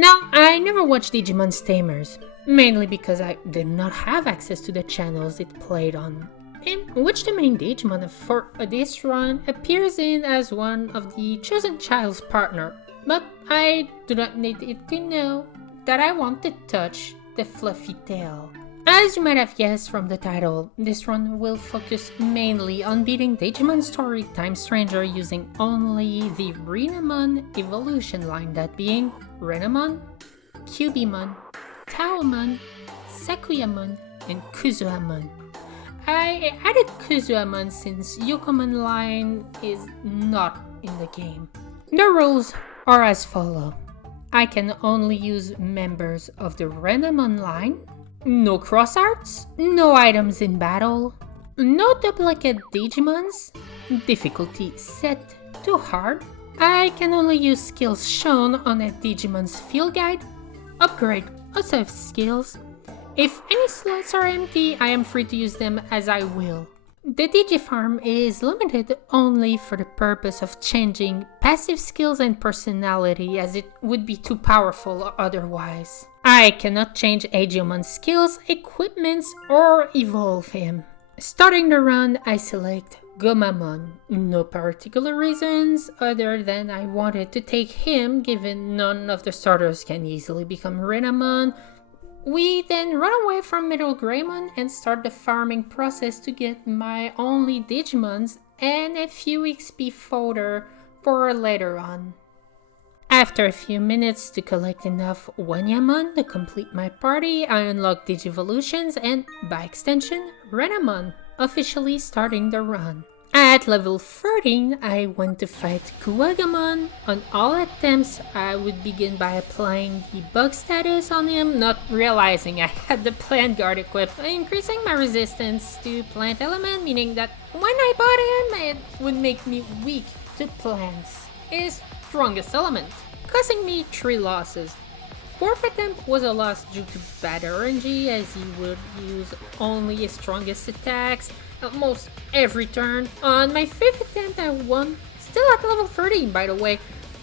Now, I never watched Digimon Tamers, mainly because I did not have access to the channels it played on, in which the main Digimon for this run appears in as one of the chosen child's partner, but I do not need it to know that I want to touch the fluffy tail. As you might have guessed from the title, this run will focus mainly on beating Digimon Story Time Stranger using only the Renamon Digivolution line, that being Renamon, Kyubimon, Taomon, Sakuyamon, and Kuzuhamon. I added Kuzuhamon since Yokomon line is not in the game. The rules are as follow. I can only use members of the Renamon line, no cross arts, no items in battle, no duplicate Digimons, difficulty set to hard. I can only use skills shown on a Digimon's field guide, upgrade or save skills. If any slots are empty, I am free to use them as I will. The Digifarm is limited only for the purpose of changing passive skills and personality, as it would be too powerful otherwise. I cannot change Aegeomon's skills, equipments, or evolve him. Starting the run, I select Gomamon. No particular reasons other than I wanted to take him, given none of the starters can easily become Renamon. We then run away from Middle Greymon and start the farming process to get my only Digimons and a few XP fodder for later on. After a few minutes to collect enough Wanyamon to complete my party, I unlock Digivolutions and, by extension, Renamon, officially starting the run. At level 13, I went to fight Kuwagamon. On all attempts, I would begin by applying the bug status on him, not realizing I had the plant guard equipped, increasing my resistance to plant element, meaning that when I bought him, it would make me weak to plants, his strongest element, causing me 3 losses. Fourth attempt was a loss due to bad RNG, as he would use only his strongest attacks almost every turn. On my 5th attempt I won, still at level 13 by the way,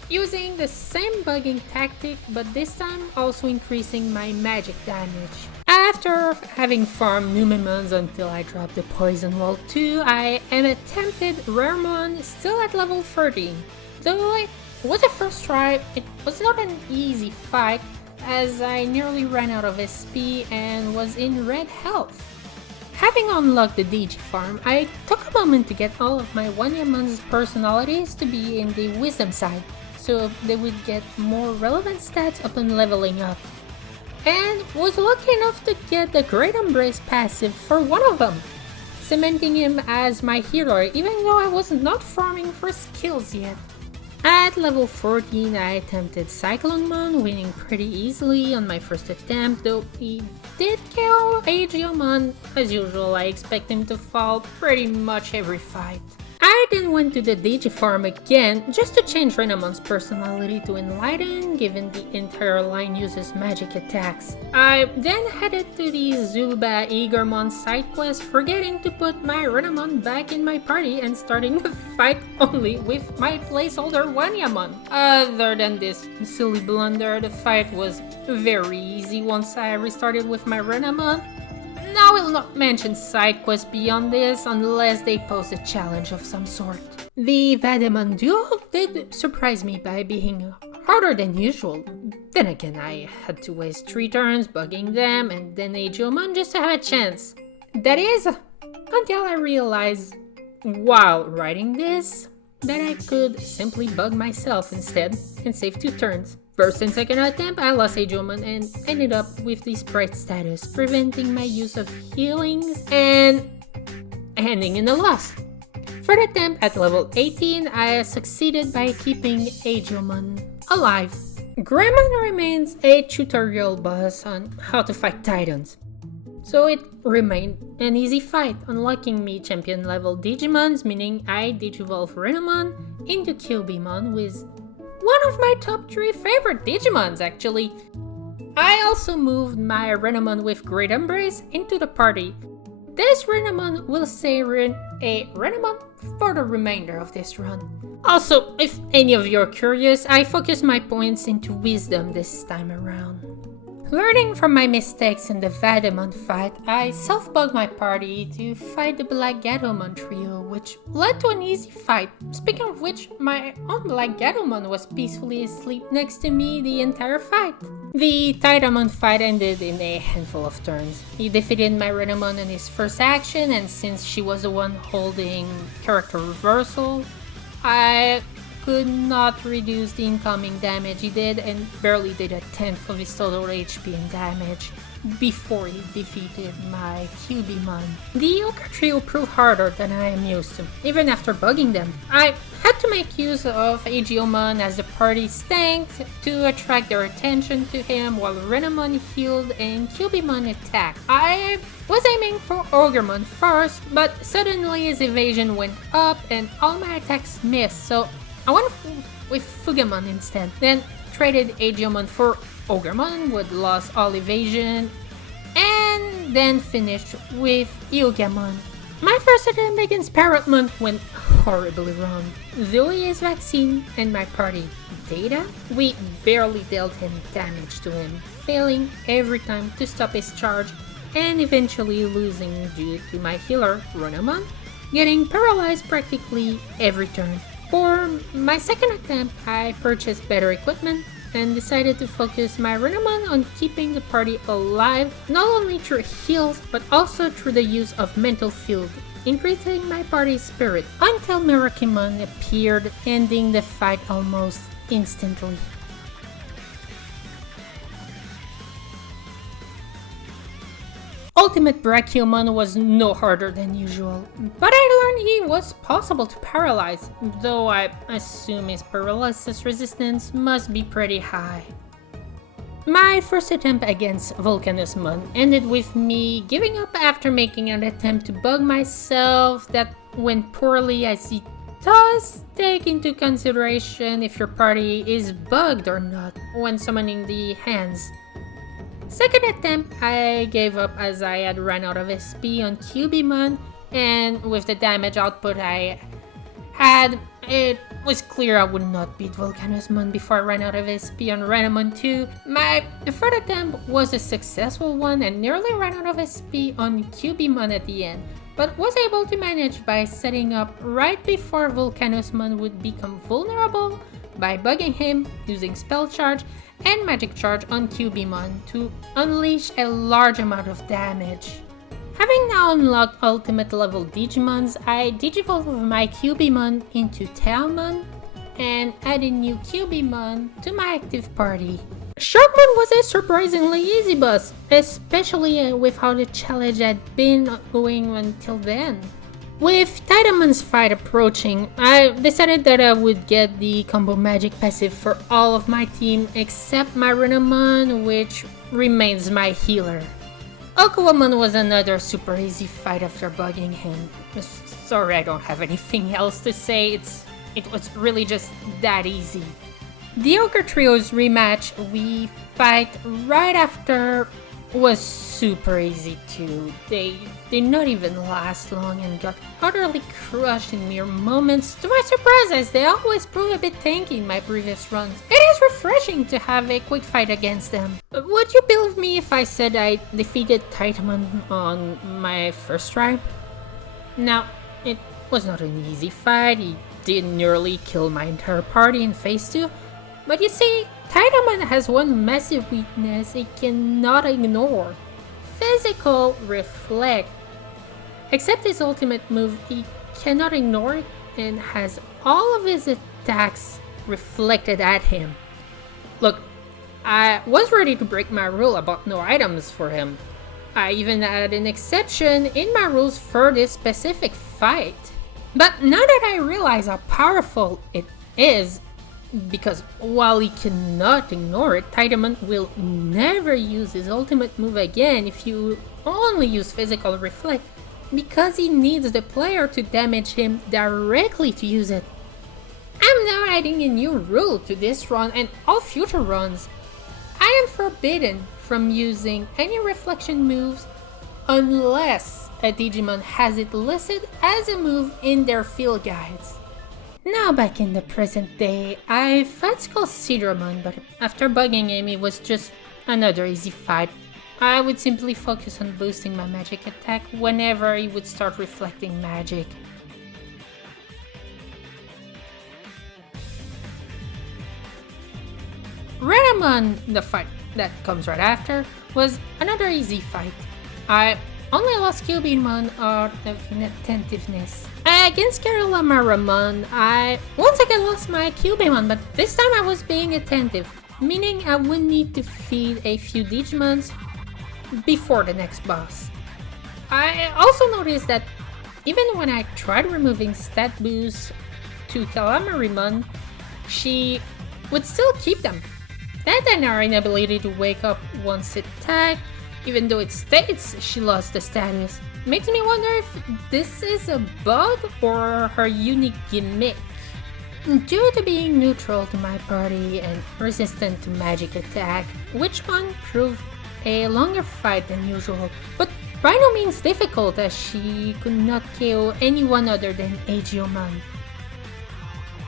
using the same bugging tactic, but this time also increasing my magic damage. After having farmed Numemons until I dropped the Poison Wall 2, I attempted Renamon, still at level 13. Though it was a first try, it was not an easy fight, as I nearly ran out of SP and was in red health. Having unlocked the Digifarm, I took a moment to get all of my Wanyamon's personalities to be in the Wisdom side, so they would get more relevant stats upon leveling up. And was lucky enough to get the Great Embrace passive for one of them, cementing him as my hero even though I was not farming for skills yet. At level 14, I attempted Cyclonemon, winning pretty easily on my first attempt, though he did kill Aegeomon. As usual, I expect him to fall pretty much every fight. I then went to the Digifarm again, just to change Renamon's personality to Enlighten, given the entire line uses magic attacks. I then headed to the Zuba Eagermon side quest, forgetting to put my Renamon back in my party and starting the fight only with my placeholder Wanyamon. Other than this silly blunder, the fight was very easy once I restarted with my Renamon. I will not mention side quests beyond this unless they pose a challenge of some sort. The Vademon duo did surprise me by being harder than usual. Then again, I had to waste 3 turns bugging them and then Aegeomon just to have a chance. That is, until I realized while writing this that I could simply bug myself instead and save 2 turns. First and second attempt, I lost Aegeomon and ended up with the sprite status, preventing my use of healings and ending in a loss. Third attempt at level 18, I succeeded by keeping Aegeomon alive. Greymon remains a tutorial boss on how to fight titans, so it remained an easy fight, unlocking me champion level Digimons, meaning I digivolve Renamon into Kyubimon with one of my top 3 favorite Digimons actually. I also moved my Renamon with Great Embrace into the party. This Renamon will stay a Renamon for the remainder of this run. Also, if any of you are curious, I focus my points into wisdom this time around. Learning from my mistakes in the Vadamon fight, I self-bugged my party to fight the Black Gatomon trio, which led to an easy fight. Speaking of which, my own Black Gatomon was peacefully asleep next to me the entire fight. The Taomon fight ended in a handful of turns. He defeated my Renamon in his first action, and since she was the one holding character reversal, I could not reduce the incoming damage he did and barely did a tenth of his total HP and damage before he defeated my Kyubimon. The Ogre trio proved harder than I am used to, even after bugging them. I had to make use of Agiomon as the party's stank to attract their attention to him while Renamon healed and Kyubimon attacked. I was aiming for Ogremon first, but suddenly his evasion went up and all my attacks missed, so I went with Fugamon instead, then traded Agiomon for Ogremon with lost all evasion, and then finished with Hyugamon. My first attempt against Parrotmon went horribly wrong. Though he is vaccine and my party data, we barely dealt any damage to him, failing every time to stop his charge and eventually losing due to my healer, Renamon, getting paralyzed practically every turn. For my second attempt, I purchased better equipment and decided to focus my Renamon on keeping the party alive, not only through heals, but also through the use of Mental Field, increasing my party's spirit until Mirakimon appeared, ending the fight almost instantly. Ultimate Brachiomon was no harder than usual, but I learned he was possible to paralyze, though I assume his paralysis resistance must be pretty high. My first attempt against Volcanusmon ended with me giving up after making an attempt to bug myself that went poorly, as it does take into consideration if your party is bugged or not when summoning the hands. Second attempt, I gave up as I had run out of SP on Kyubimon, and with the damage output I had, it was clear I would not beat Volcanusmon before I ran out of SP on Renamon 2. My third attempt was a successful one and nearly ran out of SP on Kyubimon at the end, but was able to manage by setting up right before Volcanusmon would become vulnerable by bugging him, using Spell Charge and Magic Charge on Kyubimon to unleash a large amount of damage. Having now unlocked ultimate level Digimons, I digivolved my Kyubimon into Taomon and added new Kyubimon to my active party. Sharkmon was a surprisingly easy boss, especially with how the challenge had been going until then. With Titamon's fight approaching, I decided that I would get the combo magic passive for all of my team except my Renamon, which remains my healer. Sakuyamon was another super easy fight after bugging him. Sorry, I don't have anything else to say, it was really just that easy. The Ogre Trio's rematch we fight right after was super easy too. They did not even last long and got utterly crushed in mere moments, to my surprise, as they always prove a bit tanky in my previous runs. It is refreshing to have a quick fight against them. Would you believe me if I said I defeated Taomon on my first try? Now, it was not an easy fight. He did nearly kill my entire party in phase 2, but you see, Taomon has one massive weakness he cannot ignore: Physical Reflect. Except his ultimate move, he cannot ignore it and has all of his attacks reflected at him. Look, I was ready to break my rule about no items for him. I even had an exception in my rules for this specific fight. But now that I realize how powerful it is, because while he cannot ignore it, Taomon will never use his ultimate move again if you only use Physical Reflect, because he needs the player to damage him directly to use it. I'm now adding a new rule to this run and all future runs. I am forbidden from using any reflection moves unless a Digimon has it listed as a move in their field guides. Now back in the present day, I fought Sakuyamon, but after bugging him, it was just another easy fight. I would simply focus on boosting my magic attack whenever he would start reflecting magic. Renamon, the fight that comes right after, was another easy fight. I only lost Kyubimon out of inattentiveness. Against Renamon, I once again lost my Kyubimon, but this time I was being attentive, meaning I would need to feed a few Digimons before the next boss. I also noticed that even when I tried removing stat boosts to Renamon, she would still keep them. That and her inability to wake up once it attacked, even though it states she lost the status, makes me wonder if this is a bug or her unique gimmick. Due to being neutral to my party and resistant to magic attack, which one proved a longer fight than usual, but by no means difficult as she could not KO anyone other than Agumon.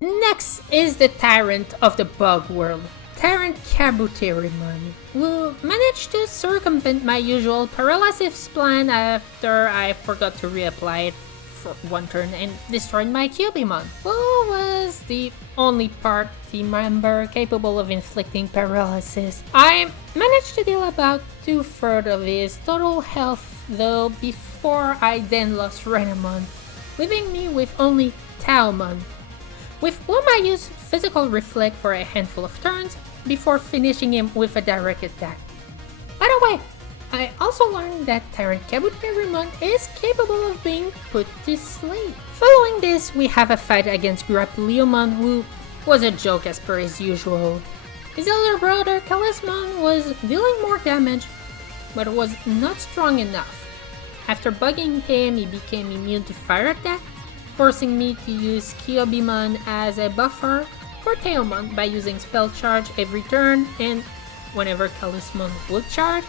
Next is the Tyrant of the Bug World, Tyrant Kabuterimon, who managed to circumvent my usual paralysis plan after I forgot to reapply it for one turn and destroyed my Kyubimon, who was the only party member capable of inflicting paralysis. I managed to deal about 2/3 of his total health though before I then lost Renamon, leaving me with only Taomon, with whom I used Physical Reflect for a handful of turns before finishing him with a direct attack. By the way, I also learned that Tyrant Kabuterimon is capable of being put to sleep. Following this, we have a fight against Grappleomon, who was a joke as per his usual. His elder brother Kalismon was dealing more damage, but was not strong enough. After bugging him, he became immune to fire attack, forcing me to use Kyubimon as a buffer for Taomon by using Spell Charge every turn, and whenever Kalismon would charge,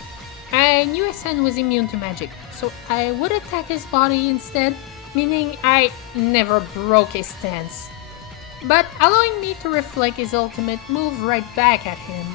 I knew SN was immune to magic, so I would attack his body instead, meaning I never broke his stance, but allowing me to reflect his ultimate move right back at him.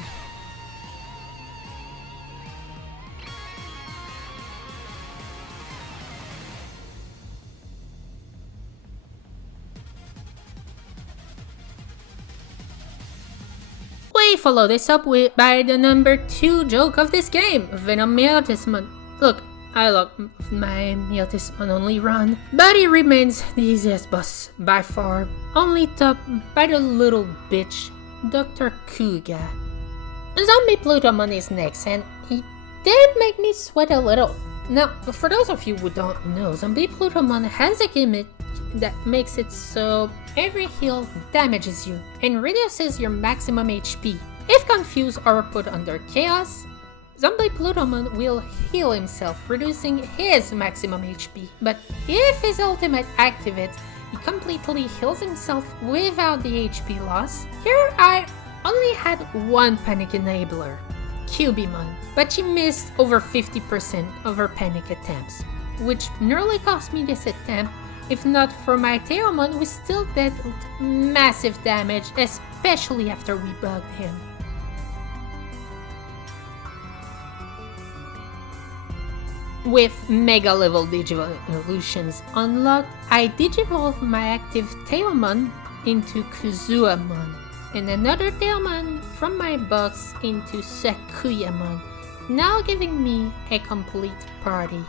We follow this up by the number 2 joke of this game, Renamon. Look, I love my Myotismon only run, but he remains the easiest boss by far, only topped by the little bitch, Dr. Kuga. Zombie Plutomon is next, and he did make me sweat a little. Now, for those of you who don't know, Zombie Plutomon has a gimmick that makes it so every heal damages you and reduces your maximum HP. If confused or put under chaos, Zombie Plutomon will heal himself, reducing his maximum HP. But if his ultimate activates, he completely heals himself without the HP loss. Here I only had one panic enabler, Kyubimon, but she missed over 50% of her panic attempts, which nearly cost me this attempt. If not for my Taomon, we still dealt massive damage, especially after we bugged him. With Mega level Digivolutions unlocked, I digivolved my active Taomon into Kuzuhamon, and another Taomon from my box into Sakuyamon, now giving me a complete party.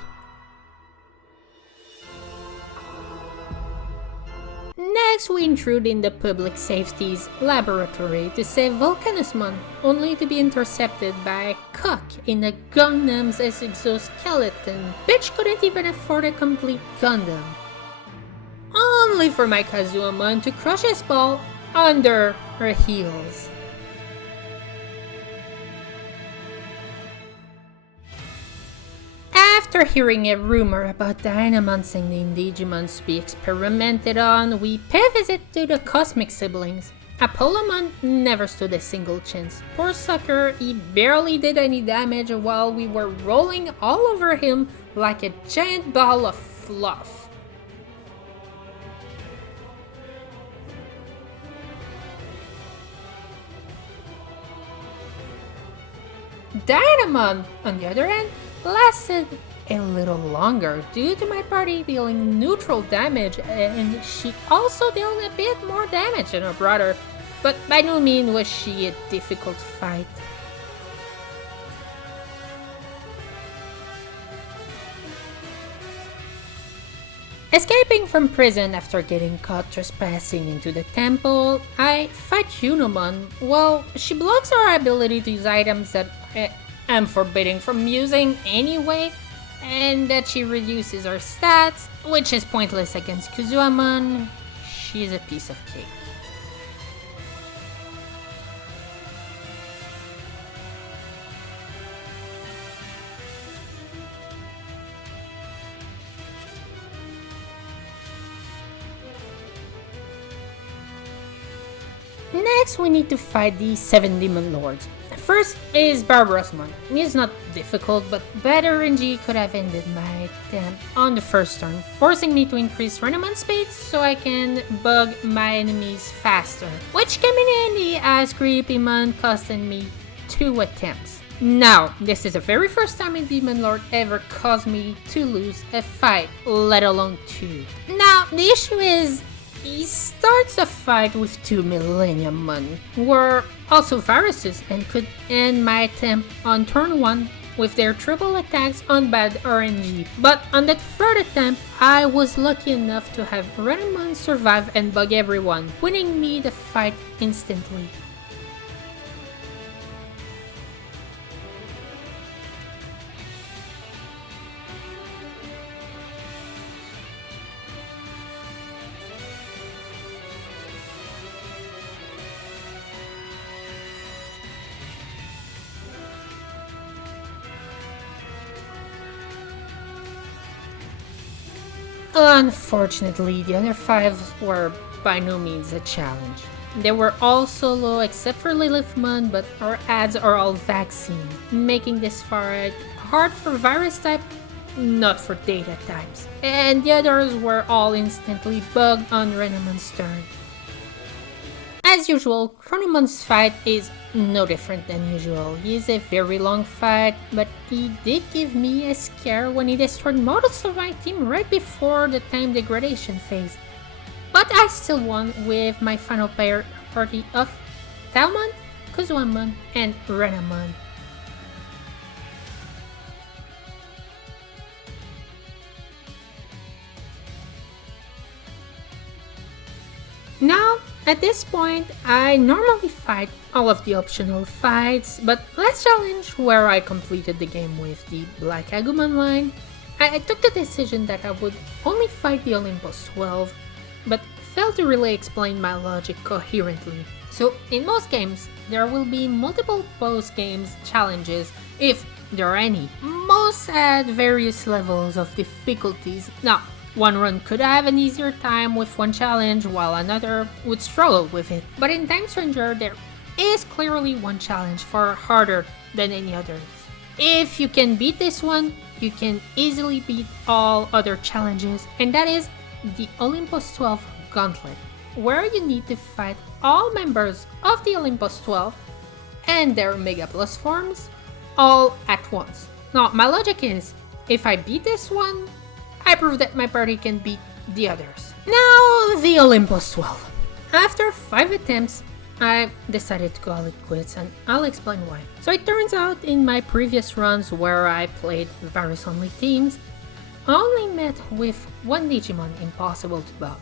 Next, we intrude in the public safety's laboratory to save Volcanusmon, only to be intercepted by a cock in a Gundam's exoskeleton. Bitch couldn't even afford a complete Gundam. Only for my Kazuhamon to crush his ball under her heels. After hearing a rumor about Dynamon sending Digimons to be experimented on, we pay a visit to the Cosmic Siblings, Apollomon never stood a single chance. Poor sucker, he barely did any damage while we were rolling all over him like a giant ball of fluff. Renamon, on the other hand, lasted a little longer due to my party dealing neutral damage, and she also dealt a bit more damage than her brother, but by no means was she a difficult fight. Escaping from prison after getting caught trespassing into the temple, I fight Renamon. Well, she blocks our ability to use items that I'm forbidden from using anyway, and that she reduces our stats, which is pointless against Kuzuhamon. She's a piece of cake. Next, we need to fight the 7 Demon Lords. First is Barbarosmon. He's not difficult, but better RNG could have ended my attempt on the first turn, forcing me to increase Renamon speed so I can bug my enemies faster, which came in handy as Kyubimon costing me 2 attempts. Now, this is the very first time a Demon Lord ever caused me to lose a fight, let alone 2. Now, the issue is, he starts a fight with 2 Millenniummon, who were also viruses and could end my attempt on turn 1 with their triple attacks on bad RNG. But on that third attempt, I was lucky enough to have Renamon survive and bug everyone, winning me the fight instantly. Unfortunately, the other 5 were by no means a challenge. They were all solo except for Lilithmon, but our ads are all vaccine, making this fight hard for virus type, not for data types. And the others were all instantly bugged on Renamon's turn. As usual, Chronomon's fight is no different than usual. He is a very long fight, but he did give me a scare when he destroyed most of my team right before the time degradation phase. But I still won with my final party of Taomon, Kuzuhamon, and Renamon. Now, at this point, I normally fight all of the optional fights, but last challenge, where I completed the game with the Black Agumon line, I took the decision that I would only fight the Olympus 12, but failed to really explain my logic coherently. So, in most games, there will be multiple post-games challenges, if there are any, most at various levels of difficulties. Now, one run could have an easier time with one challenge, while another would struggle with it. But in Time Stranger, there is clearly one challenge far harder than any others. If you can beat this one, you can easily beat all other challenges, and that is the Olympus 12 Gauntlet, where you need to fight all members of the Olympus 12 and their Mega Plus forms all at once. Now, my logic is, if I beat this one, I prove that my party can beat the others. Now, the Olympus 12. After 5 attempts, I decided to call it quits, and I'll explain why. So it turns out, in my previous runs where I played virus-only teams, I only met with one Digimon impossible to bug,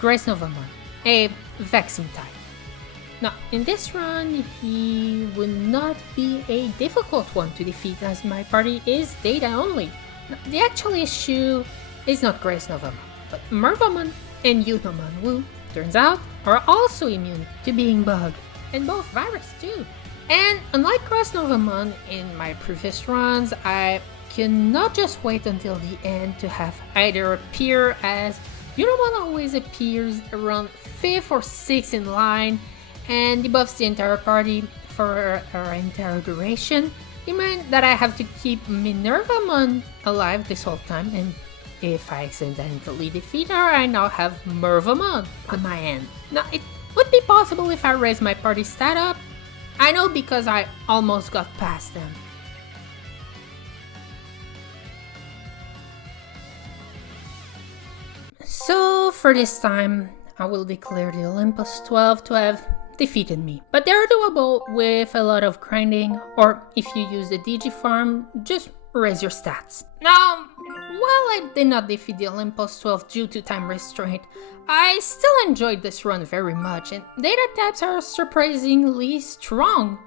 Novamon, a vaccine type. Now, in this run, he would not be a difficult one to defeat, as my party is data only. Now, the actual issue is not Novamon, but Mervamon and Unomon, who, turns out, are also immune to being bugged, and both virus too. And unlike Novamon in my previous runs, I cannot just wait until the end to have either appear as Unamon always appears around 5th or 6th in line and debuffs the entire party for her entire duration. It meant that I have to keep Minervamon alive this whole time, and if I accidentally defeat her, I now have Mervamon on my end. Now, it would be possible if I raise my party stat up. I know because I almost got past them. So for this time, I will declare the Olympus 12 to have defeated me. But they're doable with a lot of grinding, or if you use the Digifarm, just raise your stats. Now, while I did not defeat the Olympus 12 due to time restraint, I still enjoyed this run very much, and data tabs are surprisingly strong.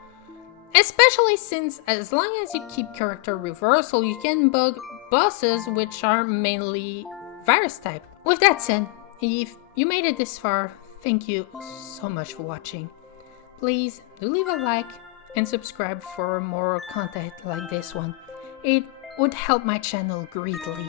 Especially since as long as you keep character reversal, you can bug bosses which are mainly virus type. With that said, if you made it this far, thank you so much for watching. Please do leave a like and subscribe for more content like this one. It would help my channel greatly.